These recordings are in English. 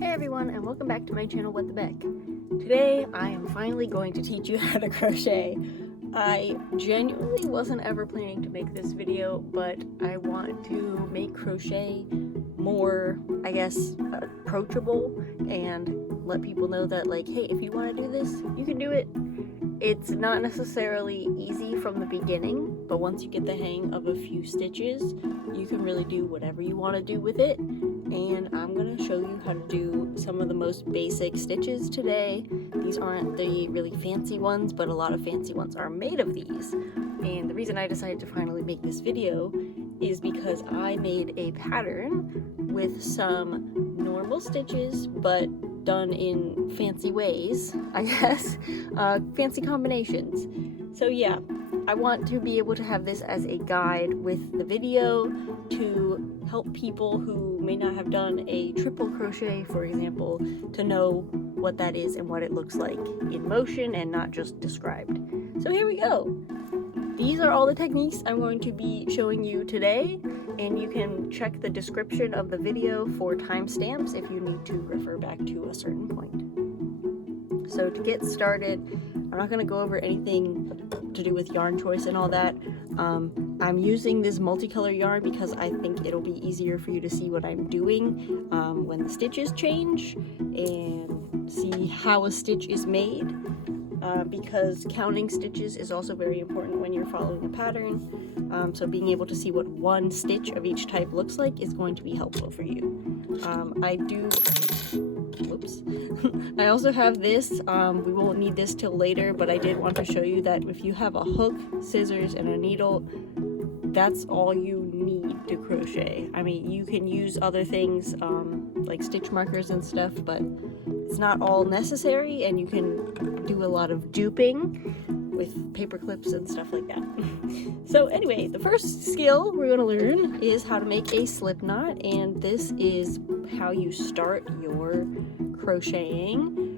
Hey everyone, and welcome back to my channel, What the Beck. Today I am finally going to teach you how to crochet. I genuinely wasn't ever planning to make this video, but I want to make crochet more, I guess, approachable and let people know that, like, hey, if you want to do this, you can do it. It's not necessarily easy from the beginning, but once you get the hang of a few stitches, you can really do whatever you want to do with it. And I'm going to show you how to do some of the most basic stitches today. These aren't the really fancy ones, but a lot of fancy ones are made of these. And the reason I decided to finally make this video is because I made a pattern with some normal stitches, but done in fancy ways, I guess, fancy combinations. So yeah, I want to be able to have this as a guide with the video to help people who may not have done a triple crochet, for example, to know what that is and what it looks like in motion and not just described. So here we go. These are all the techniques I'm going to be showing you today, and you can check the description of the video for timestamps if you need to refer back to a certain point. So to get started, I'm not going to go over anything to do with yarn choice and all that. I'm using this multicolor yarn because I think it'll be easier for you to see what I'm doing when the stitches change and see how a stitch is made. Because counting stitches is also very important when you're following a pattern. So being able to see what one stitch of each type looks like is going to be helpful for you. I also have this. We won't need this till later, but I did want to show you that if you have a hook, scissors, and a needle, that's all you need to crochet. I mean, you can use other things like stitch markers and stuff, but it's not all necessary, and you can do a lot of duping with paper clips and stuff like that. So anyway, the first skill we're going to learn is how to make a slip knot, and this is how you start your crocheting.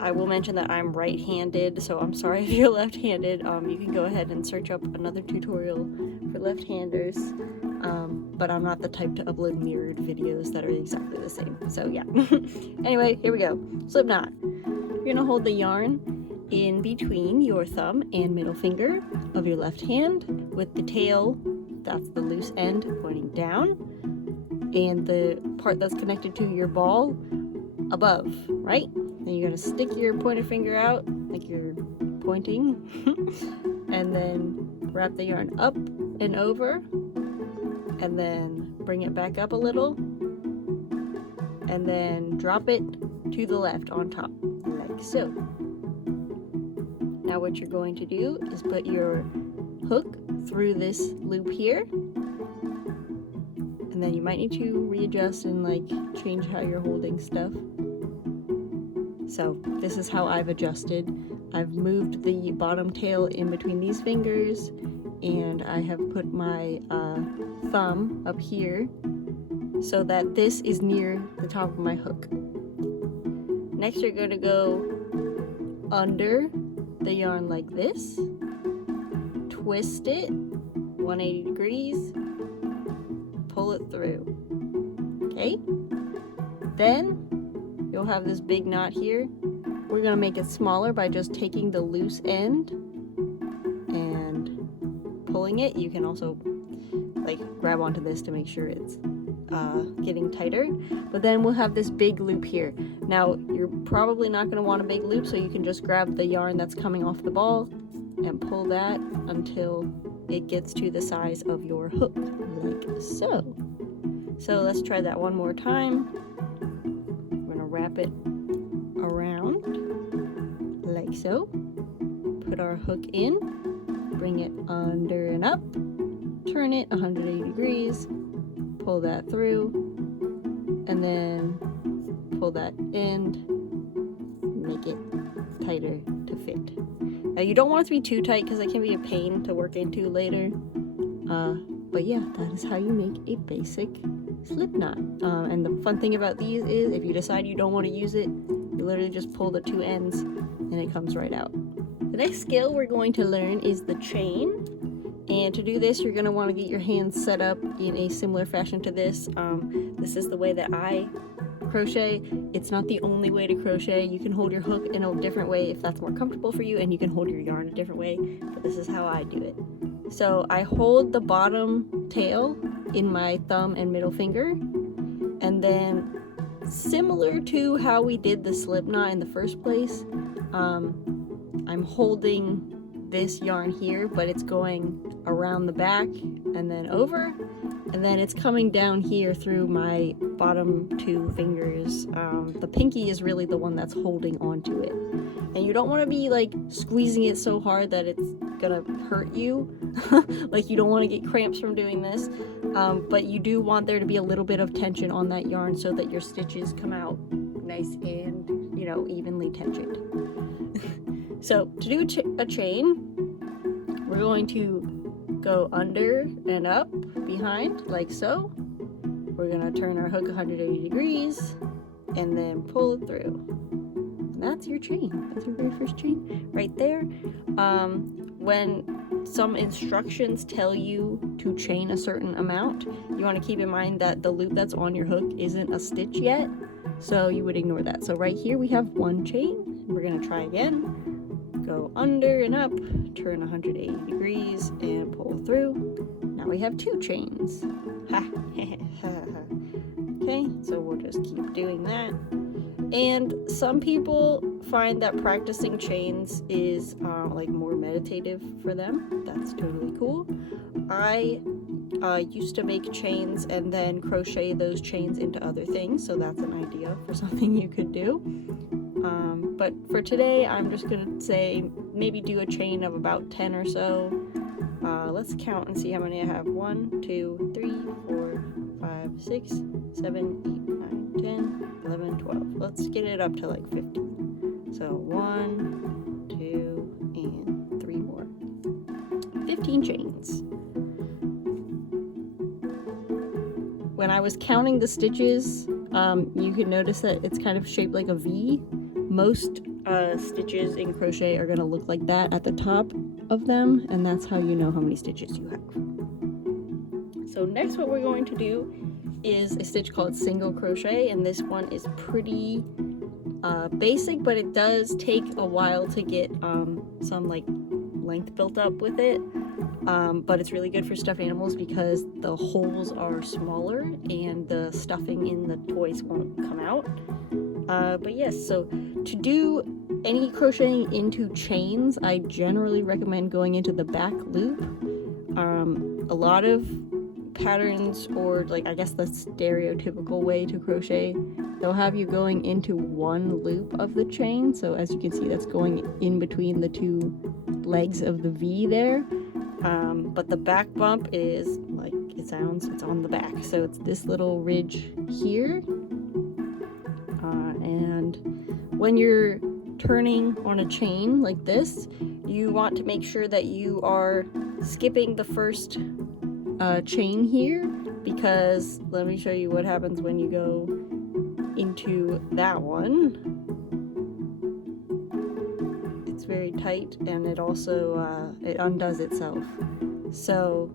I will mention that I'm right-handed, so I'm sorry if you're left-handed. You can go ahead and search up another tutorial for left-handers, but I'm not the type to upload mirrored videos that are exactly the same, so yeah. Anyway, here we go. Slip knot. You're gonna hold the yarn in between your thumb and middle finger of your left hand with the tail, that's the loose end, pointing down, and the part that's connected to your ball above, right? Then you're gonna stick your pointer finger out like you're pointing and then wrap the yarn up and over and then bring it back up a little and then drop it to the left on top, like so. Now what you're going to do is put your hook through this loop here, and then you might need to readjust and like change how you're holding stuff. So this is how I've adjusted. I've moved the bottom tail in between these fingers, and I have put my thumb up here so that this is near the top of my hook. Next you're going to go under the yarn like this, twist it 180 degrees, pull it through. Okay? Then you'll have this big knot here. We're going to make it smaller by just taking the loose end and pulling it. You can also like grab onto this to make sure it's getting tighter, but then we'll have this big loop here. Now you're probably not going to want a big loop, so you can just grab the yarn that's coming off the ball and pull that until it gets to the size of your hook, like so. So let's try that one more time. We're going to wrap it around like so, put our hook in, bring it under and up, turn it 180 degrees, pull that through, and then pull that end, make it tighter to fit. Now you don't want it to be too tight because it can be a pain to work into later, but yeah, that is how you make a basic slip knot. And the fun thing about these is if you decide you don't want to use it, you literally just pull the two ends and it comes right out. The next skill we're going to learn is the chain. And to do this, you're going to want to get your hands set up in a similar fashion to this. This is the way that I crochet. It's not the only way to crochet. You can hold your hook in a different way if that's more comfortable for you, and you can hold your yarn a different way, but this is how I do it. So I hold the bottom tail in my thumb and middle finger, and then similar to how we did the slip knot in the first place, I'm holding this yarn here, but it's going around the back and then over, and then it's coming down here through my bottom two fingers. The pinky is really the one that's holding onto it, and you don't want to be like squeezing it so hard that it's gonna hurt you. Like, you don't want to get cramps from doing this, but you do want there to be a little bit of tension on that yarn so that your stitches come out nice and, you know, evenly tensioned. So to do a chain, we're going to go under and up behind like so. We're gonna turn our hook 180 degrees and then pull it through. And that's your chain. That's your very first chain right there. When some instructions tell you to chain a certain amount, you want to keep in mind that the loop that's on your hook isn't a stitch yet, so you would ignore that. So right here we have one chain. We're gonna try again. Go under and up, turn 180 degrees and pull through. Now we have two chains. Okay, so we'll just keep doing that. And some people find that practicing chains is like more meditative for them. That's totally cool. I used to make chains and then crochet those chains into other things, so that's an idea for something you could do. But for today, I'm just gonna say maybe do a chain of about 10 or so. Let's count and see how many I have. 1, 2, 3, 4, 5, 6, 7, 8, 9, 10, 11, 12. Let's get it up to like 15. So 1, 2, and 3 more. 15 chains. When I was counting the stitches, you can notice that it's kind of shaped like a V. Most stitches in crochet are going to look like that at the top of them, and that's how you know how many stitches you have. So next what we're going to do is a stitch called single crochet, and this one is pretty basic, but it does take a while to get some like length built up with it. But it's really good for stuffed animals because the holes are smaller and the stuffing in the toys won't come out. But yes, so to do any crocheting into chains, I generally recommend going into the back loop. A lot of patterns, or like I guess the stereotypical way to crochet, they'll have you going into one loop of the chain. So as you can see, that's going in between the two legs of the V there. But the back bump is like it sounds, it's on the back. So it's this little ridge here. And when you're turning on a chain like this, you want to make sure that you are skipping the first chain here, because let me show you what happens when you go into that one. It's very tight, and it also it undoes itself. So,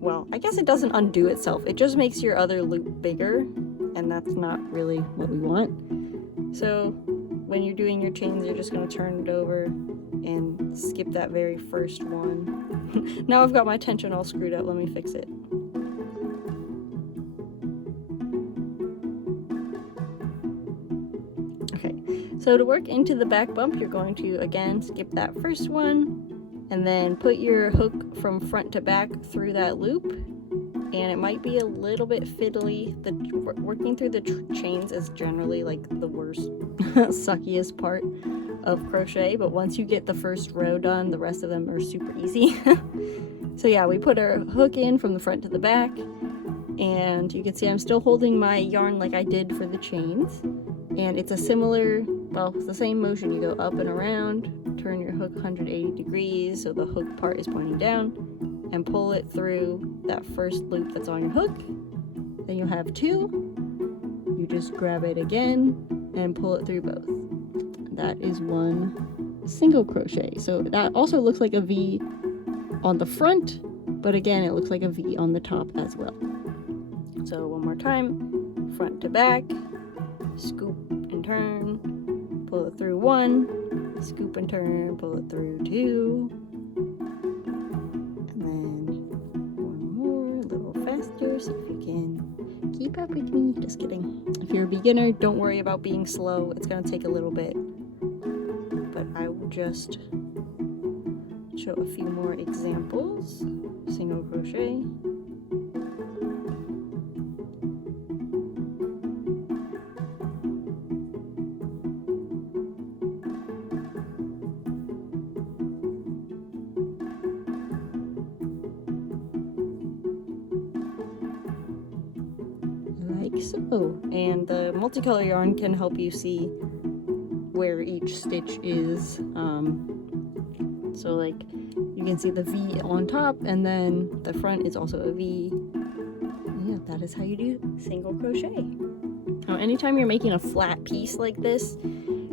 well, I guess it doesn't undo itself, it just makes your other loop bigger, and that's not really what we want. So when you're doing your chains, you're just going to turn it over and skip that very first one. Now I've got my tension all screwed up, let me fix it. Okay, so to work into the back bump, you're going to again skip that first one and then put your hook from front to back through that loop. And it might be a little bit fiddly. Working through the chains is generally like the worst, suckiest part of crochet, but once you get the first row done, the rest of them are super easy. So yeah, we put our hook in from the front to the back, and you can see I'm still holding my yarn like I did for the chains, and it's a similar, well, it's the same motion. You go up and around, turn your hook 180 degrees so the hook part is pointing down, and pull it through that first loop that's on your hook. Then you'll have two. You just grab it again and pull it through both. That is one single crochet. So that also looks like a V on the front, but again, it looks like a V on the top as well. So one more time, front to back, scoop and turn, pull it through 1, scoop and turn, pull it through 2, and then one more, a little faster, see if you can keep up with me. Just kidding. If you're a beginner, don't worry about being slow. It's gonna take a little bit, but I will just show a few more examples. Single crochet, like so. And the multicolor yarn can help you see where each stitch is. So like you can see the V on top, and then the front is also a V. Yeah, that is how you do single crochet. Now, anytime you're making a flat piece like this,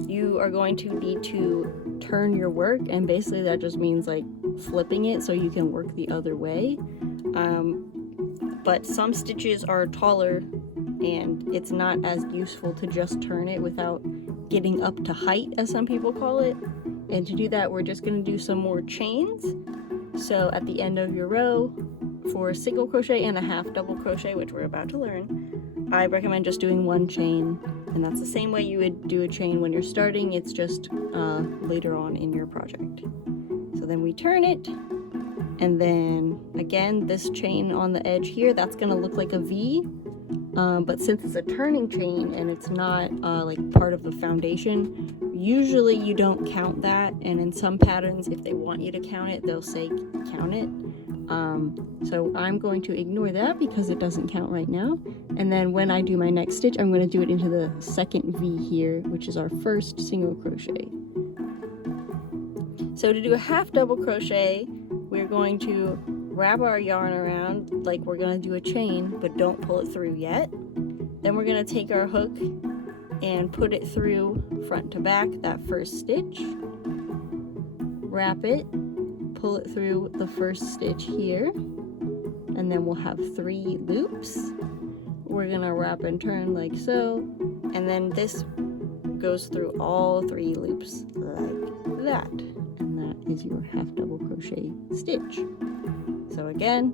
you are going to need to turn your work, and basically that just means like flipping it so you can work the other way. But some stitches are taller, and it's not as useful to just turn it without getting up to height, as some people call it. And to do that, we're just going to do some more chains. So at the end of your row, for single crochet and a half double crochet, which we're about to learn, I recommend just doing 1 chain. And that's the same way you would do a chain when you're starting. It's just later on in your project. So then we turn it, and then again, this chain on the edge here, that's going to look like a V. But since it's a turning chain and it's not like part of the foundation, usually you don't count that, and in some patterns, if they want you to count it, they'll say count it. So I'm going to ignore that because it doesn't count right now. And then when I do my next stitch, I'm going to do it into the second V here, which is our first single crochet. So to do a half double crochet, we're going to wrap our yarn around like we're going to do a chain, but don't pull it through yet. Then we're going to take our hook and put it through front to back, that first stitch, wrap it, pull it through the first stitch here, and then we'll have 3 loops. We're going to wrap and turn like so, and then this goes through all 3 loops like that, and that is your half double crochet stitch. So again,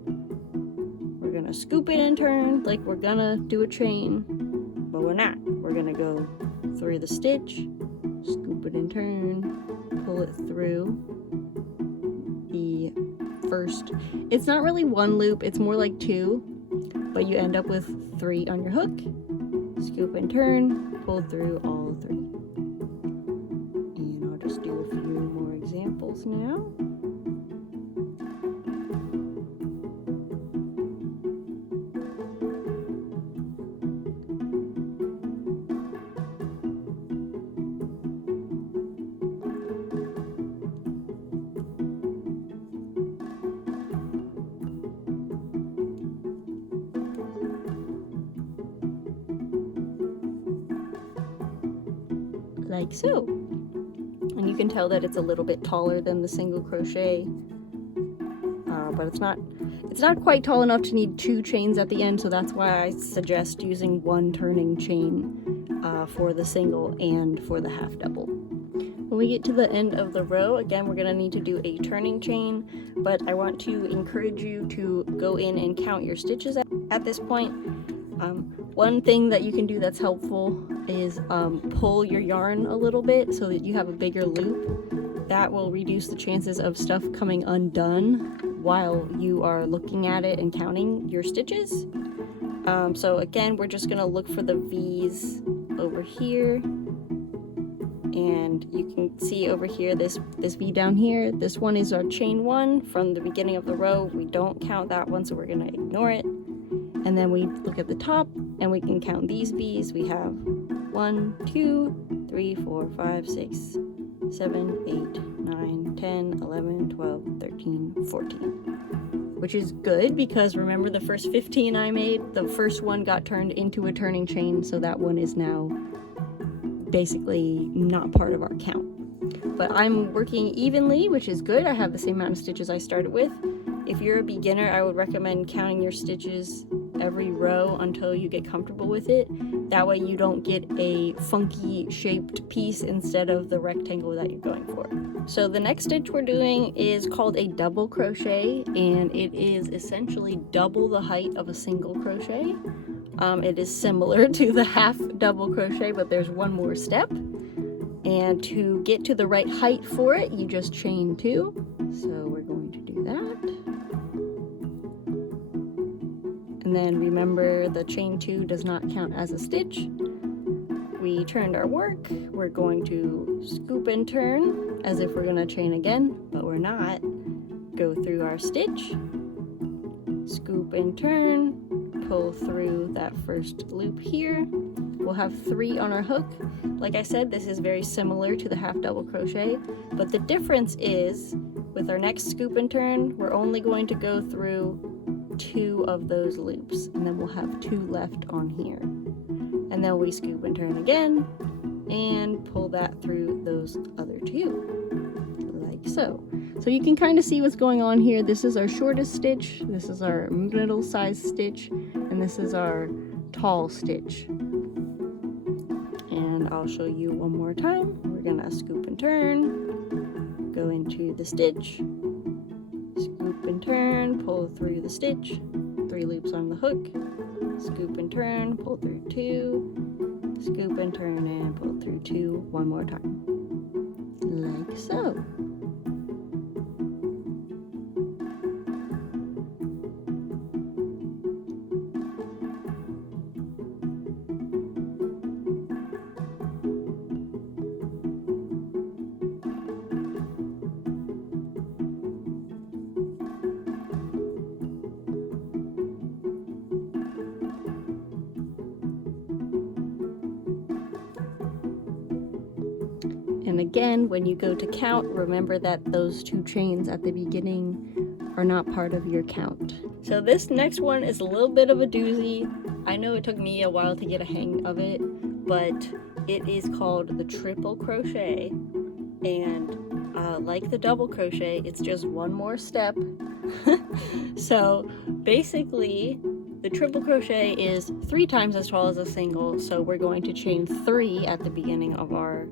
we're gonna scoop it and turn like we're gonna do a chain, but we're not. We're gonna go through the stitch, scoop it and turn, pull it through the first. It's not really 1 loop, it's more like 2, but you end up with 3 on your hook, scoop and turn, pull through all 3. And I'll just do a few more examples now. Like so. And you can tell that it's a little bit taller than the single crochet, but it's not quite tall enough to need 2 chains at the end, so that's why I suggest using 1 turning chain for the single and for the half double. When we get to the end of the row, again, we're going to need to do a turning chain, but I want to encourage you to go in and count your stitches at this point. One thing that you can do that's helpful is pull your yarn a little bit so that you have a bigger loop. That will reduce the chances of stuff coming undone while you are looking at it and counting your stitches. So again, we're just going to look for the V's over here. And you can see over here this V down here. This one is our chain 1 from the beginning of the row. We don't count that one, so we're going to ignore it. And then we look at the top and we can count these V's. We have 1, 2, 3, 4, 5, 6, 7, 8, 9, 10, 11, 12, 13, 14. Which is good because remember the first 15 I made, the first one got turned into a turning chain, so that one is now basically not part of our count. But I'm working evenly, which is good. I have the same amount of stitches I started with. If you're a beginner, I would recommend counting your stitches every row until you get comfortable with it. That way you don't get a funky shaped piece instead of the rectangle that you're going for. So the next stitch we're doing is called a double crochet, and it is essentially double the height of a single crochet. It is similar to the half double crochet, but there's one more step. And to get to the right height for it, you just chain 2. So we're going to do that. And then remember, the chain 2 does not count as a stitch. We turned our work. We're going to scoop and turn as if we're going to chain again, but we're not. Go through our stitch, scoop and turn, pull through that first loop here. We'll have 3 on our hook. Like I said, this is very similar to the half double crochet, but the difference is with our next scoop and turn, we're only going to go through 2 of those loops, and then we'll have 2 left on here. And then we scoop and turn again and pull that through those other 2, like so. So you can kind of see what's going on here. This is our shortest stitch, this is our middle size stitch, and this is our tall stitch. And I'll show you one more time. We're gonna scoop and turn, go into the stitch, scoop and turn, pull through the stitch, 3 loops on the hook, scoop and turn, pull through 2, scoop and turn and pull through 2 one more time, like so. And again, when you go to count, remember that those 2 chains at the beginning are not part of your count. So this next one is a little bit of a doozy. I know it took me a while to get a hang of it, but it is called the triple crochet. And like the double crochet, it's just one more step. So basically, the triple crochet is 3 times as tall as a single, so we're going to chain 3 at the beginning of our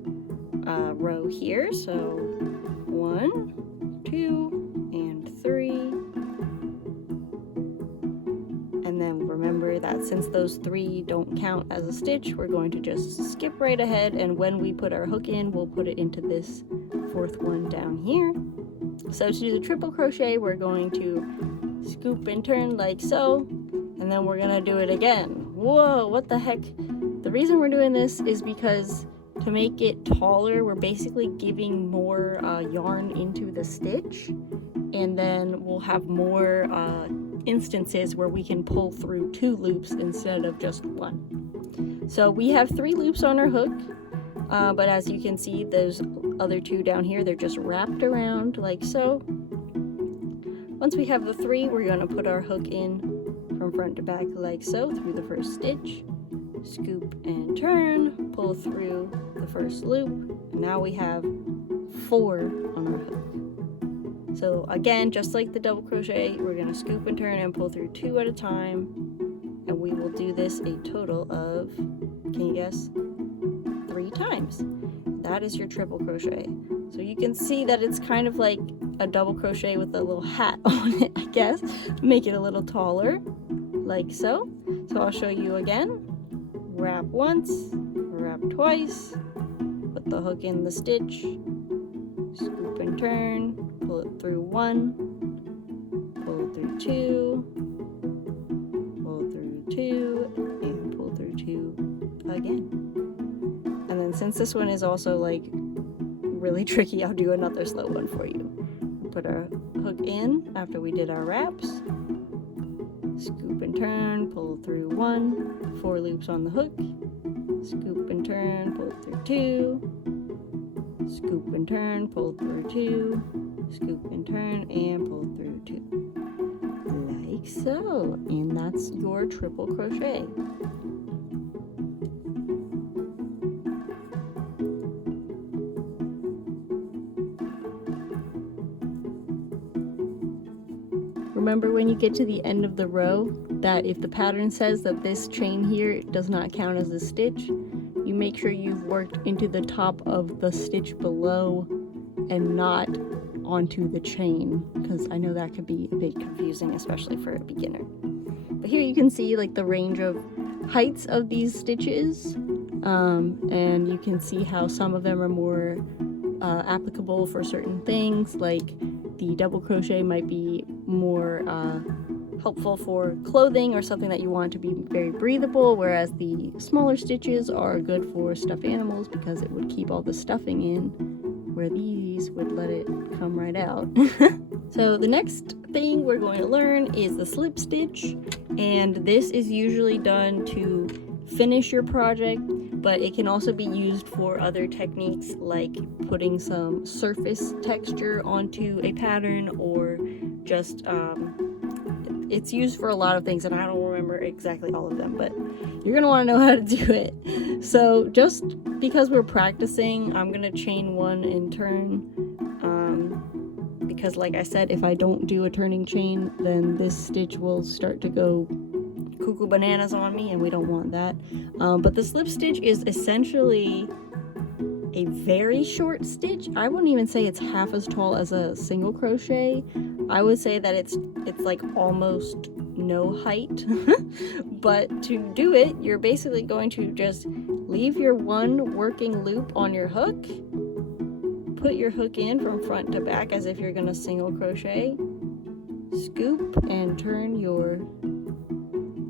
row here. So 1, 2, and 3. And then remember that since those 3 don't count as a stitch, we're going to just skip right ahead, and when we put our hook in, we'll put it into this 4th one down here. So to do the triple crochet, we're going to scoop and turn like so, and then we're gonna do it again. Whoa, what the heck? The reason we're doing this is because to make it taller, we're basically giving more yarn into the stitch, and then we'll have more instances where we can pull through 2 loops instead of just 1. So we have 3 loops on our hook, but as you can see, those other 2 down here, they're just wrapped around like so. Once we have the 3, we're going to put our hook in from front to back like so through the first stitch, scoop and turn, pull through the first loop, and now we have 4 on our hook. So again, just like the double crochet, we're going to scoop and turn and pull through 2 at a time, and we will do this a total of, can you guess, 3 times. That is your triple crochet. So you can see that it's kind of like a double crochet with a little hat on it, I guess, to make it a little taller, like so. So I'll show you again. Wrap once, wrap twice, put the hook in the stitch, scoop and turn, pull it through 1, pull through 2, pull through 2, and pull through 2 again. And then since this one is also like really tricky, I'll do another slow one for you. Put our hook in after we did our wraps, scoop and turn, pull through 1, 4 loops on the hook, scoop and turn, pull through 2, scoop and turn, pull through 2, scoop and turn, and pull through 2, like so. And that's your triple crochet. remember when you get to the end of the row that if the pattern says that this chain here does not count as a stitch, you make sure you've worked into the top of the stitch below and not onto the chain, because I know that could be a bit confusing, especially for a beginner. But here you can see like the range of heights of these stitches, and you can see how some of them are more applicable for certain things, like the double crochet might be more helpful for clothing or something that you want to be very breathable, whereas the smaller stitches are good for stuffed animals because it would keep all the stuffing in, where these would let it come right out. So the next thing we're going to learn is the slip stitch, and this is usually done to finish your project, but it can also be used for other techniques like putting some surface texture onto a pattern, or just it's used for a lot of things, and I don't remember exactly all of them, but you're gonna want to know how to do it. So just because we're practicing, I'm gonna chain one and turn, because like I said, if I don't do a turning chain, then this stitch will start to go cuckoo bananas on me, and we don't want that. But the slip stitch is essentially a very short stitch. I wouldn't even say it's half as tall as a single crochet. I would say that it's like almost no height. But to do it, you're basically going to just leave your one working loop on your hook, put your hook in from front to back as if you're gonna single crochet, scoop and turn your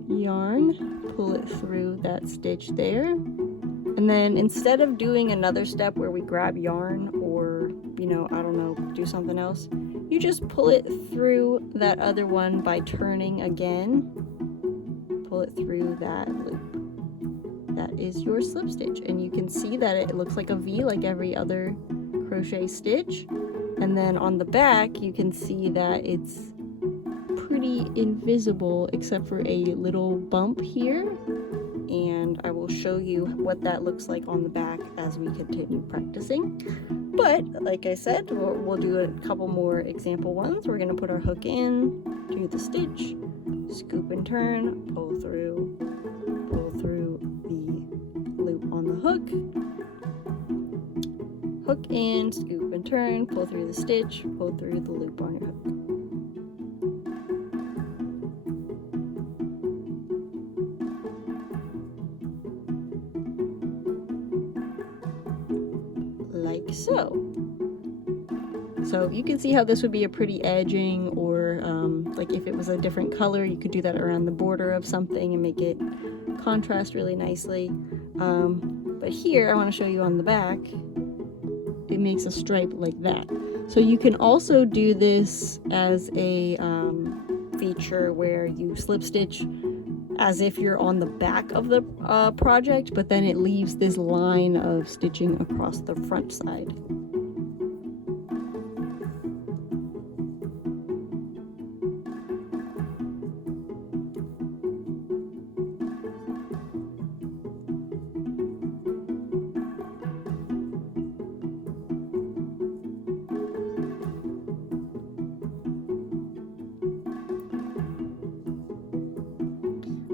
yarn, pull it through that stitch there, and then instead of doing another step where we grab yarn or, you know, I don't know, do something else, you just pull it through that other one by turning again, pull it through that loop. That is your slip stitch, and you can see that it looks like a V like every other crochet stitch, and then on the back you can see that it's pretty invisible except for a little bump here, and I will show you what that looks like on the back as we continue practicing. But like I said, we'll do a couple more example ones. We're going to put our hook in, do the stitch, scoop and turn, pull through the loop on the hook, hook in, scoop and turn, pull through the stitch, pull through the loop on your hook. Like so. So you can see how this would be a pretty edging, or like if it was a different color, you could do that around the border of something and make it contrast really nicely. But here I want to show you on the back, it makes a stripe like that. So you can also do this as a feature where you slip stitch as if you're on the back of the project, but then it leaves this line of stitching across the front side.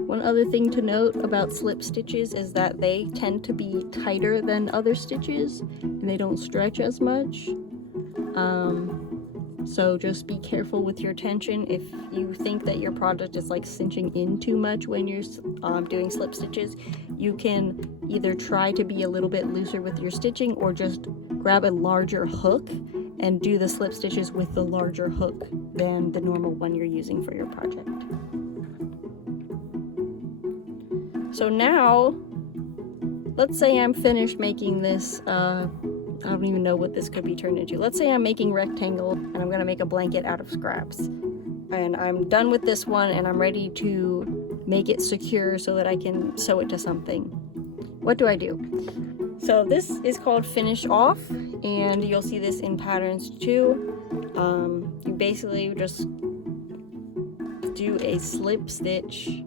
One other thing to note about slip stitches is that they tend to be tighter than other stitches and they don't stretch as much. So just be careful with your tension. If you think that your project is like cinching in too much when you're doing slip stitches, you can either try to be a little bit looser with your stitching or just grab a larger hook and do the slip stitches with the larger hook than the normal one you're using for your project. So now, let's say I'm finished making this, I don't even know what this could be turned into. Let's say I'm making rectangle and I'm gonna make a blanket out of scraps. And I'm done with this one and I'm ready to make it secure so that I can sew it to something. What do I do? So this is called finish off, and you'll see this in patterns too. You basically just do a slip stitch,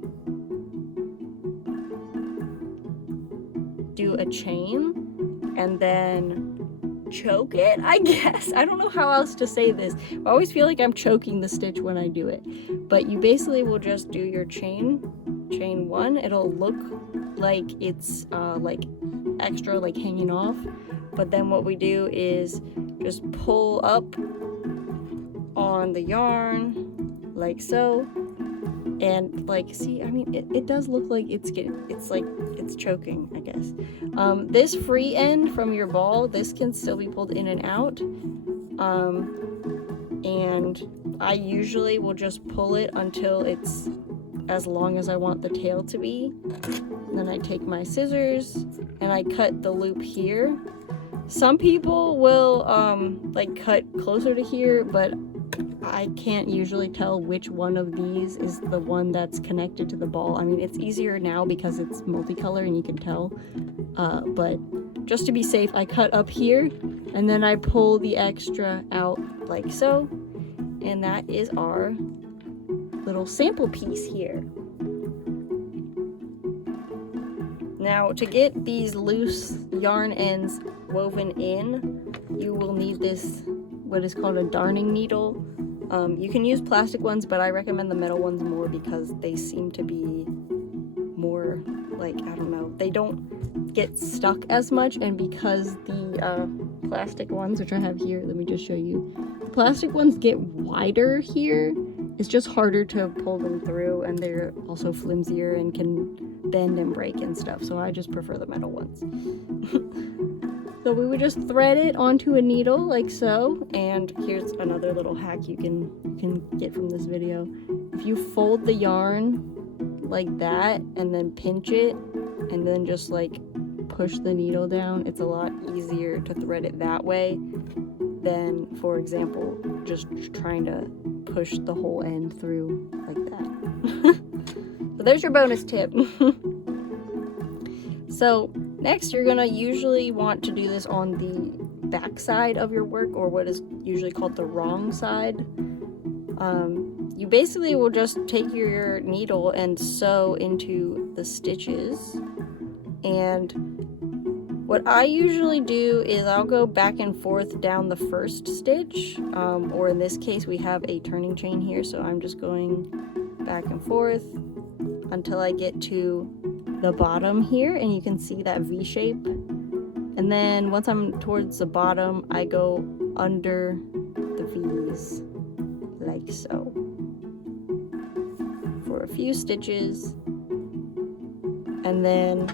do a chain, and then choke it, I guess. I don't know how else to say this. I always feel like I'm choking the stitch when I do it. But you basically will just do your chain 1. It'll look like it's like extra, like hanging off. But then what we do is just pull up on the yarn like so. And like, see, I mean, it does look like it's choking, I guess. This free end from your ball, this can still be pulled in and out. And I usually will just pull it until it's as long as I want the tail to be. And then I take my scissors and I cut the loop here. Some people will like cut closer to here, but I can't usually tell which one of these is the one that's connected to the ball. I mean, it's easier now because it's multicolor and you can tell, but just to be safe, I cut up here and then I pull the extra out like so, and that is our little sample piece here. Now, to get these loose yarn ends woven in, you will need this, what is called a darning needle. You can use plastic ones, but I recommend the metal ones more because they seem to be more, like, I don't know, they don't get stuck as much, and because the plastic ones, which I have here, let me just show you, the plastic ones get wider here, it's just harder to pull them through, and they're also flimsier and can bend and break and stuff, so I just prefer the metal ones. So we would just thread it onto a needle like so, and here's another little hack you can get from this video. If you fold the yarn like that and then pinch it and then just like push the needle down, it's a lot easier to thread it that way than, for example, just trying to push the whole end through like that. So there's your bonus tip. So next, you're gonna usually want to do this on the back side of your work, or what is usually called the wrong side. You basically will just take your needle and sew into the stitches. And what I usually do is I'll go back and forth down the first stitch, or in this case we have a turning chain here, so I'm just going back and forth until I get to the bottom here, and you can see that V shape. And then once I'm towards the bottom, I go under the V's like so for a few stitches. And then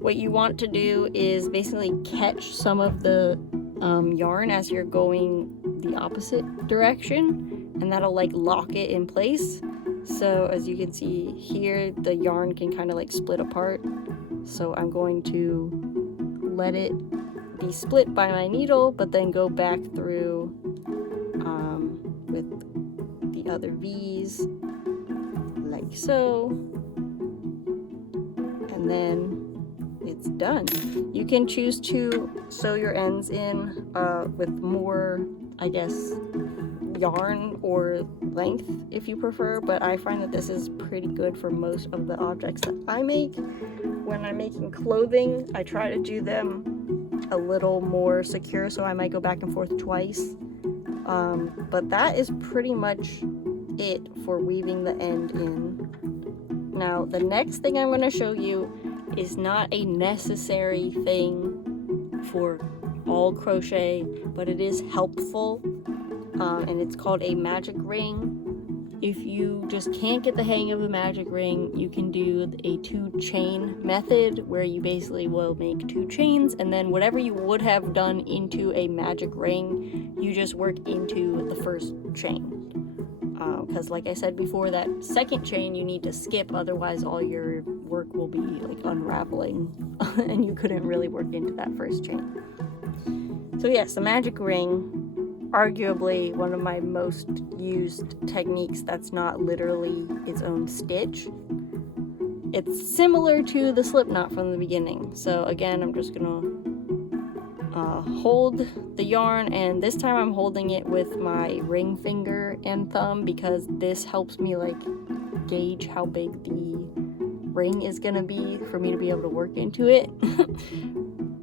what you want to do is basically catch some of the yarn as you're going the opposite direction, and that'll like lock it in place. So as you can see here, the yarn can kind of like split apart. So I'm going to let it be split by my needle, but then go back through with the other V's like so. And then it's done. You can choose to sew your ends in with more, I guess, yarn or length if you prefer, but I find that this is pretty good for most of the objects that I make. When I'm making clothing, I try to do them a little more secure, so I might go back and forth twice. But that is pretty much it for weaving the end in. Now, the next thing I'm going to show you is not a necessary thing for all crochet, but it is helpful. And it's called a magic ring. If you just can't get the hang of a magic ring, you can do a 2-chain method, where you basically will make 2 chains, and then whatever you would have done into a magic ring, you just work into the first chain. Because like I said before, that second chain you need to skip, otherwise all your work will be like unraveling and you couldn't really work into that first chain. So yes, the magic ring, arguably one of my most used techniques that's not literally its own stitch. It's similar to the slip knot from the beginning. So again, I'm just gonna hold the yarn, and this time I'm holding it with my ring finger and thumb, because this helps me like gauge how big the ring is gonna be for me to be able to work into it.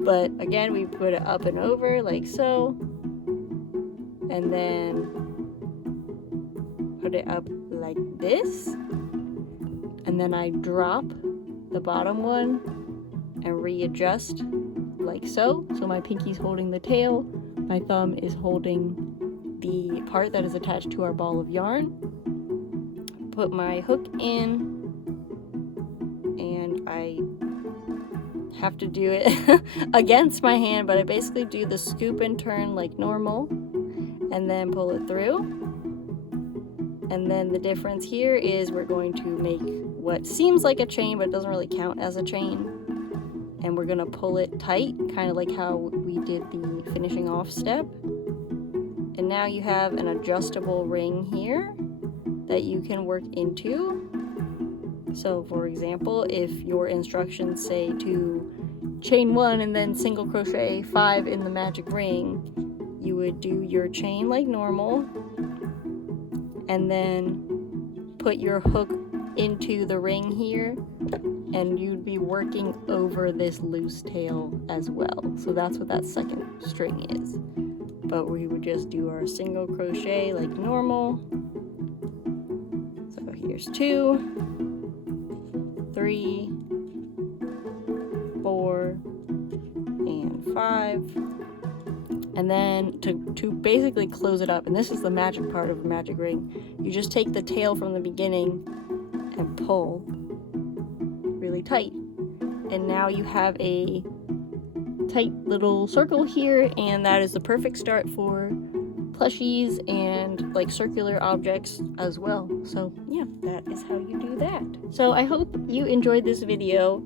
But again, we put it up and over like so, and then put it up like this, and then I drop the bottom one and readjust like so. So my pinky's holding the tail, my thumb is holding the part that is attached to our ball of yarn. Put my hook in, and I have to do it against my hand, but I basically do the scoop and turn like normal and then pull it through. And then the difference here is we're going to make what seems like a chain but it doesn't really count as a chain, and we're gonna pull it tight, kind of like how we did the finishing off step. And now you have an adjustable ring here that you can work into. So for example, if your instructions say to chain 1 and then single crochet 5 in the magic ring, you would do your chain like normal and then put your hook into the ring here, and you'd be working over this loose tail as well. So that's what that second string is. But we would just do our single crochet like normal. So here's 2, 3, 4, and 5. And then to basically close it up, and this is the magic part of a magic ring, you just take the tail from the beginning and pull really tight. And now you have a tight little circle here, and that is the perfect start for plushies and like circular objects as well. So yeah, that is how you do that. So I hope you enjoyed this video.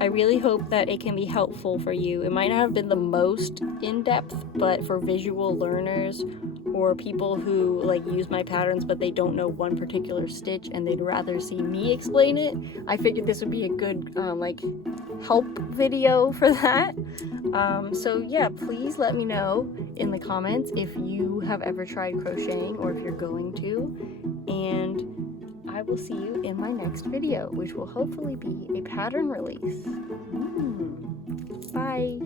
I really hope that it can be helpful for you. It might not have been the most in-depth, but for visual learners or people who like use my patterns but they don't know one particular stitch and they'd rather see me explain it, I figured this would be a good like help video for that. So yeah, please let me know in the comments if you have ever tried crocheting or if you're going to, and I will see you in my next video, which will hopefully be a pattern release. Bye!